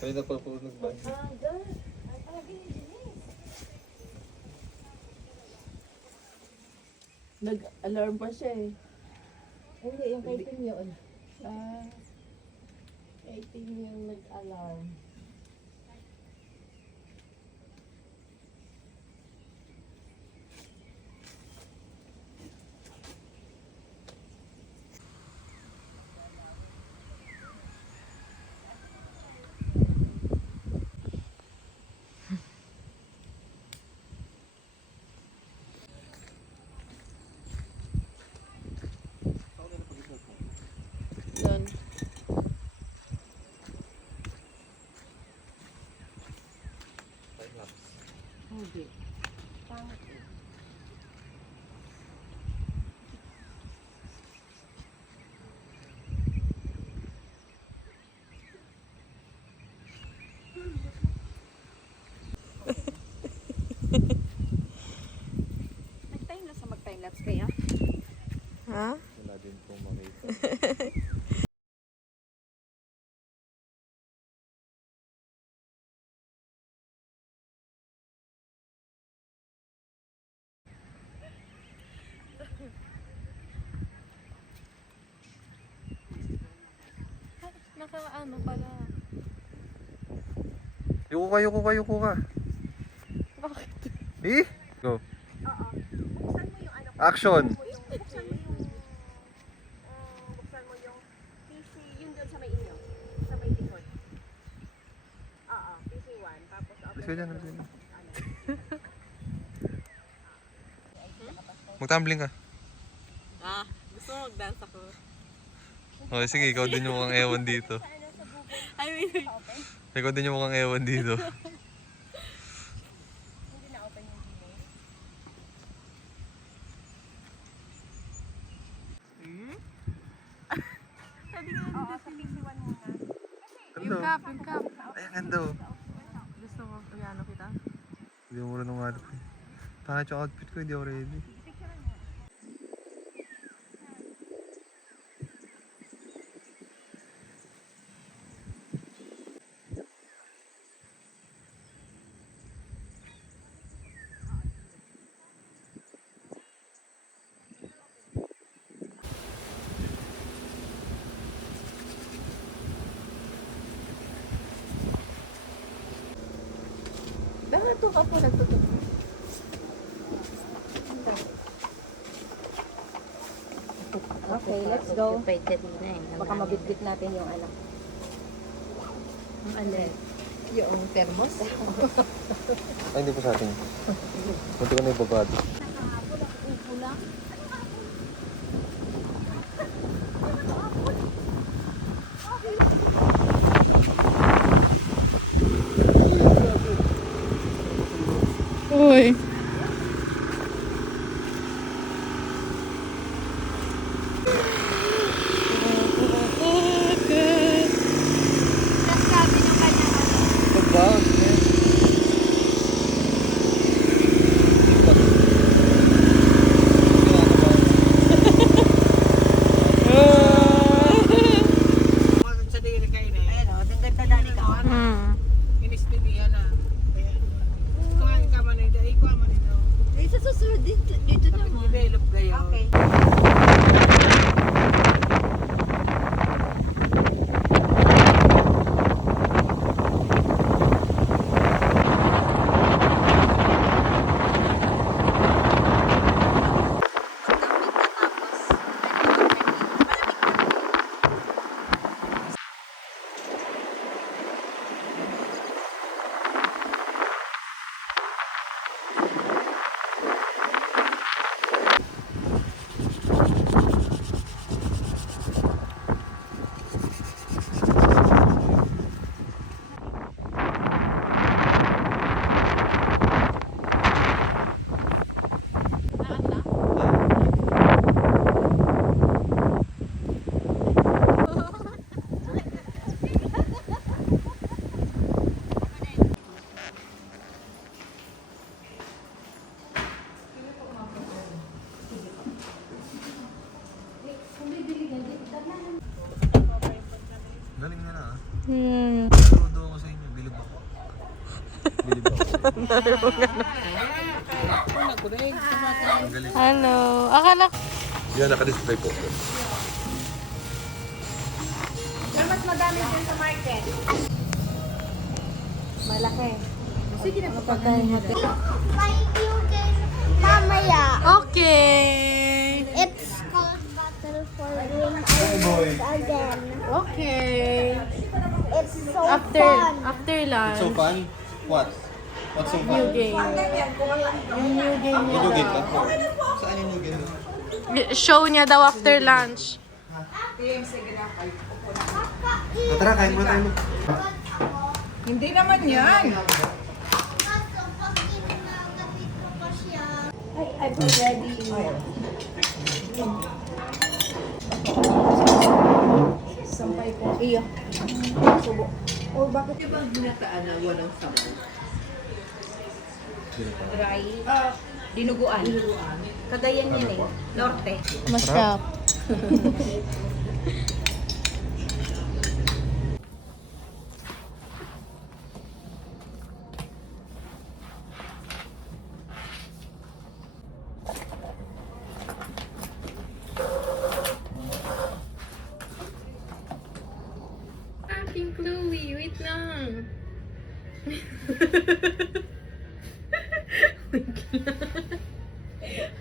Kaya na papunog ba? Nag-alarm pa siya eh. Hindi, yung kay Tim yun. Ah, 18 yung nag-alarm. Doon. Hindi. Pangit eh. Mag-time-lapse kaya? Ha? Wala din pong makita. Naka-ano pala. Yuko ka. Bakit? Eh? Go. Oo. Buksan mo yung ano. Action! Buksan mo yung PC, yun doon sa may inyo. Sa may likod. Oo, PC1. Tapos Let's go dyan, let's go dyan. ano. Magtumbling ka. Ah, gusto mo mag-dance ako? Okay, sige, ikaw din yung mukhang ewan dito. I mean, Ikaw din yung mukhang ewan dito. Hindi na open yung Gmail. sabi ko Oo, sa PC1 muna. Ano? yung cup. Ay, ang ganda oh. Gusto mo, ano kita? Hindi mo marunong hanap eh. Pangit yung outfit ko, hindi ako ready. Bakit ito ka po nagtutunan? Okay, let's go. Baka mabitbit natin yung ano. Ang alin? Yung thermos. Ay, hindi po sa atin. Buti ko na ibabad. Nakahabol ang upo lang. Uy. Ito ba? Sa susunod dito naman. Develop kayo. Okay. Sandali mo gano'n. Hello. Akala ko. Yan, naka-display po. Pero mas madami din sa market. Malaki. Sige na, papagay natin. Mamaya. Okay. It's called battle for win again. Okay. It's so After fun. after lunch. So fun? What? What's so New fun? game. Yung new game niya New game daw. ba? Saan yung new game? Show niya daw after lunch. Tara, kain muna tayo. Hindi naman yan. Kaso pag ginagalit ko siya. I'm ready. Sampay ko. Iya. Subo. O bakit? Di ba ginataan na walang sabaw? Dry. Dinuguan. Cagayan yan eh. Norte. Masarap. Ating Chloe, wait lang.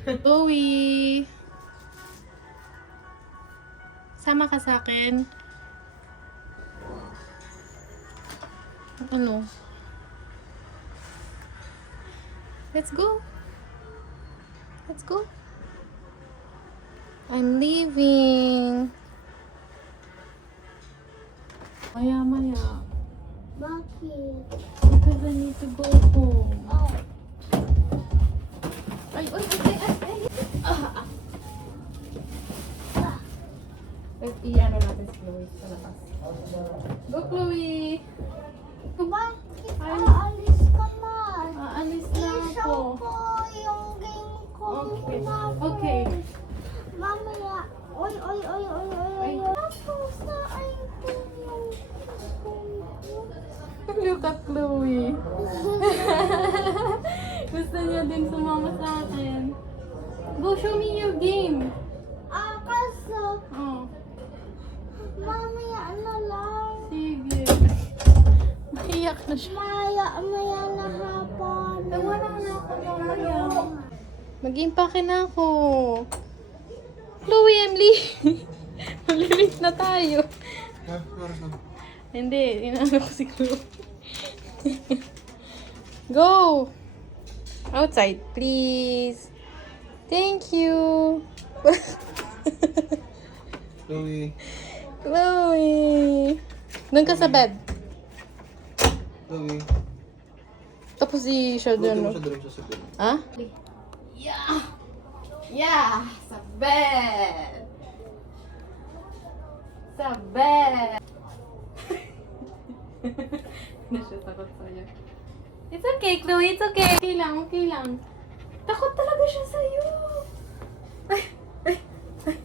Chloe. Sama ka sa akin. Ano? Let's go. Let's go. I'm leaving. Maya. Bakit? Because I need to go home. Oh. Ay. I-ano natin si Chloe sa labas. Go, Chloe! Bakit Ay. aalis ka na? Aalis na Isang ako. ko yung game ko. Okay. Tapos, Okay. Mamaya. Oy. Ay. Tapos na ay ko yung Look at Chloe. Gusto niya din sumama sa akin. Go, show me your game. kaso, Oh, mamaya na lang. sige. Naiyak na siya. Maya na hapon. Wala na ako mamaya. Mag-impake na ako. Chloe, Emily. Malilit na tayo. Hindi, inaano ko si Chloe. Go! Outside, please. Thank you. Chloe. Chloe. Doon ka sa bed. Chloe. Tapos i-show Buti doon. mo No? siya doon sa bed. Ha? Yeah! Sa bed! Sa bed! Hindi siya takot sa'yo. It's okay, Chloe. It's okay. Okay lang, okay lang. Takot talaga siya sa'yo. Ay, ay, ay.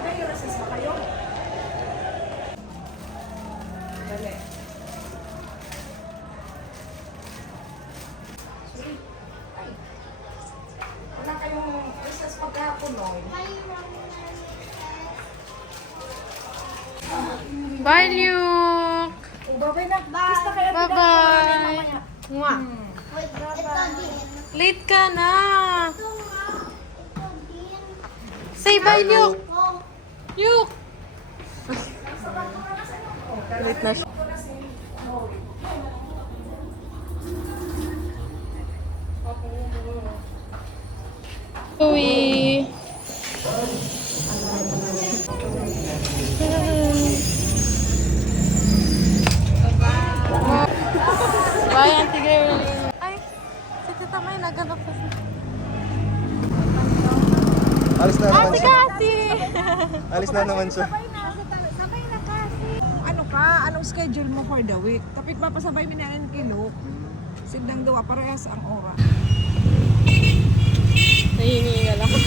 Kayo, rasis ba kayo? Dali. Sorry. Ay. Wala kayong recess pagkahapon, no? Bye, Luke! Oh, bye-bye na. Kiss na kayo. Bye-bye! Mwah! Wait, ito din. Late ka na! Ito nga. Ito din. Say bye, Luke! Oh. Luke! Late na siya. Chloe! Bye, Auntie Girl! Ay, si Tita May naganap pa siya. Alis na naman Ate siya. Cassie! Alis na naman siya. Sabay na kasi. Ano ka? Anong schedule mo for the week? Tapik papasabay mo na ang kilo. Sindang gawa, parehas ang oras. Nahihingal ako.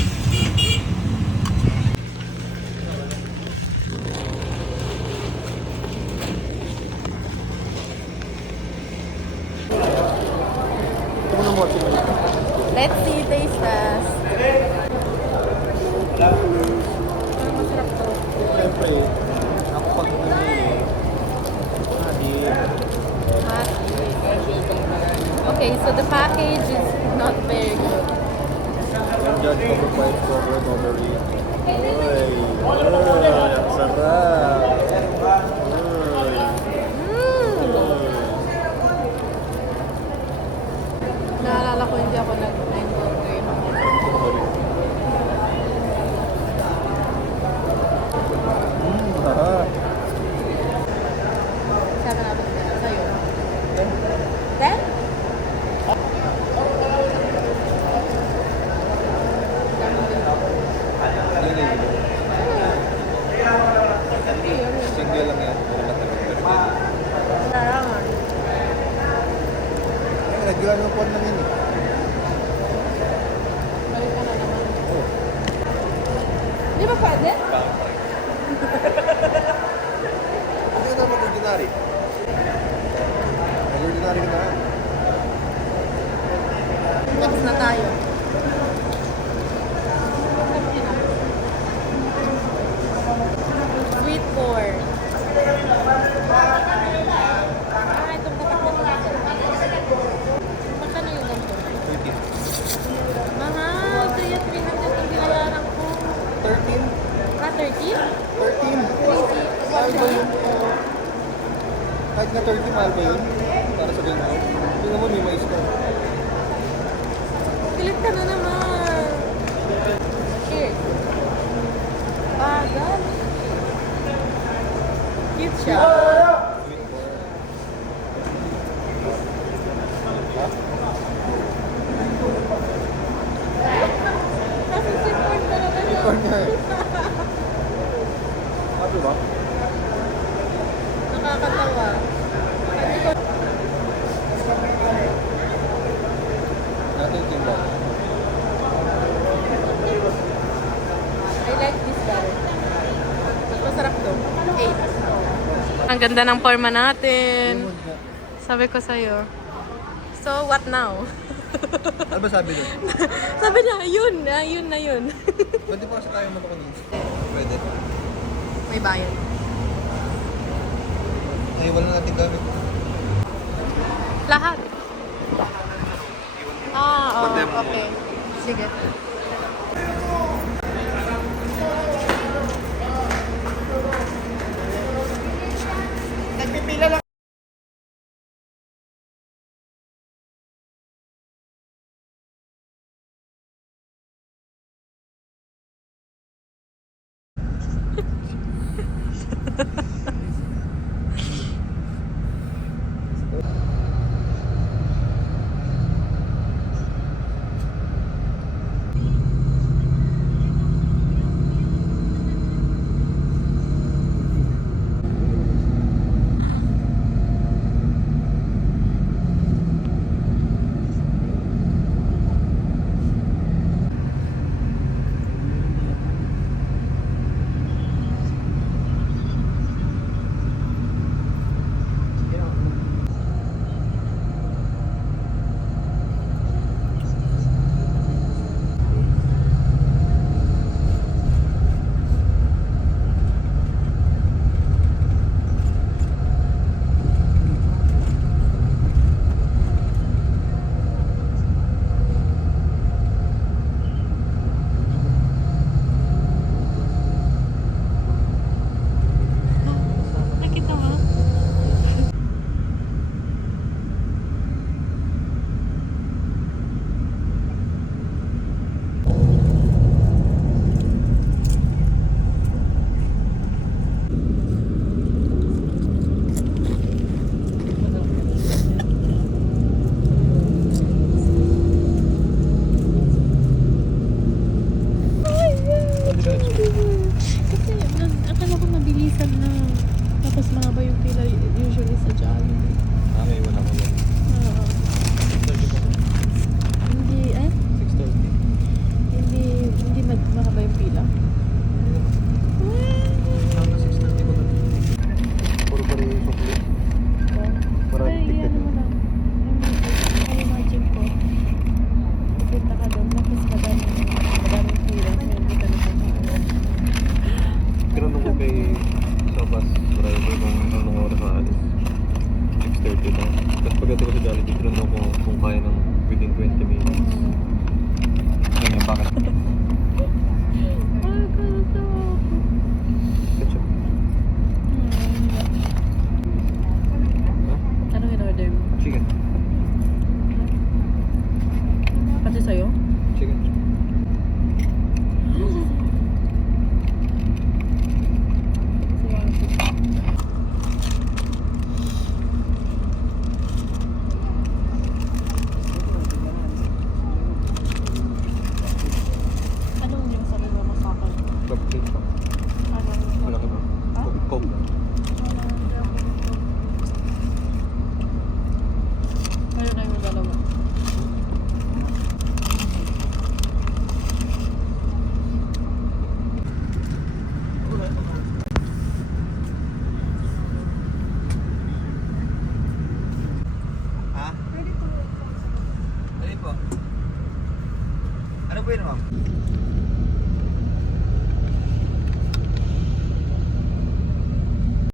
mo kasi. Let's see, taste test. Parang masarap to. Siyempre, ako pag namili, Okay, so the package is not very good. Don't judge cover by its cover and overeat. Uy! Uy! Ang sarap! Uy! Naalala ko hindi ako nag-incorporate. Ah. 7 out of 10. Sa'yo. 10? Single lang yan. Larangan. Ay, regular ng porn lang yun eh. Balik ka na naman. Di ba pwede? Ano yun ang mag-ordinary? Mag-ordinary ka na. Next na tayo. Sweet corn. Itong tatak na ito. Magkano yung ganito? 13. Mahal! Kaya 300 ang binayaran ko. 13? 13? 13? Mahal ba yun? Oo. Kahit na 30, mahal ba yun? Para sa ganyan. Hindi naman may mais ka. Kilit ka na naman. Cheers. Bagal. Cute siya. Sweet corn. Ha? Kasi sweet corn talaga siya. Sweet corn nga eh. Sabi ba? Nakakatawa. Hindi ko... Natin yung bag. I like this better. Mas masarap to. 8. Ang ganda ng forma natin. Sabi ko sa'yo. So, what now? Ano ba sabi doon? Sabi niya, yun na yun. Pwede pa kasi tayo matukunin. Pwede. May bayad. Ay, wala natin gamit. Lahat. Oo, Demo. okay. Sige. Nagpipila lang. Tapos pagdating ko sa Jollibee, tinanong ko kung kaya ng within 20 minutes. Ano yung bakit? Ketchup. Anong in-order mo? Chicken. Pati sa'yo? Chicken. Anong yung sabi mo sa akin? Club plate pa. Malaki ba? Coke lang. Meron na yung dalawa. Ha? Ano po? Ano po yun, ma'am?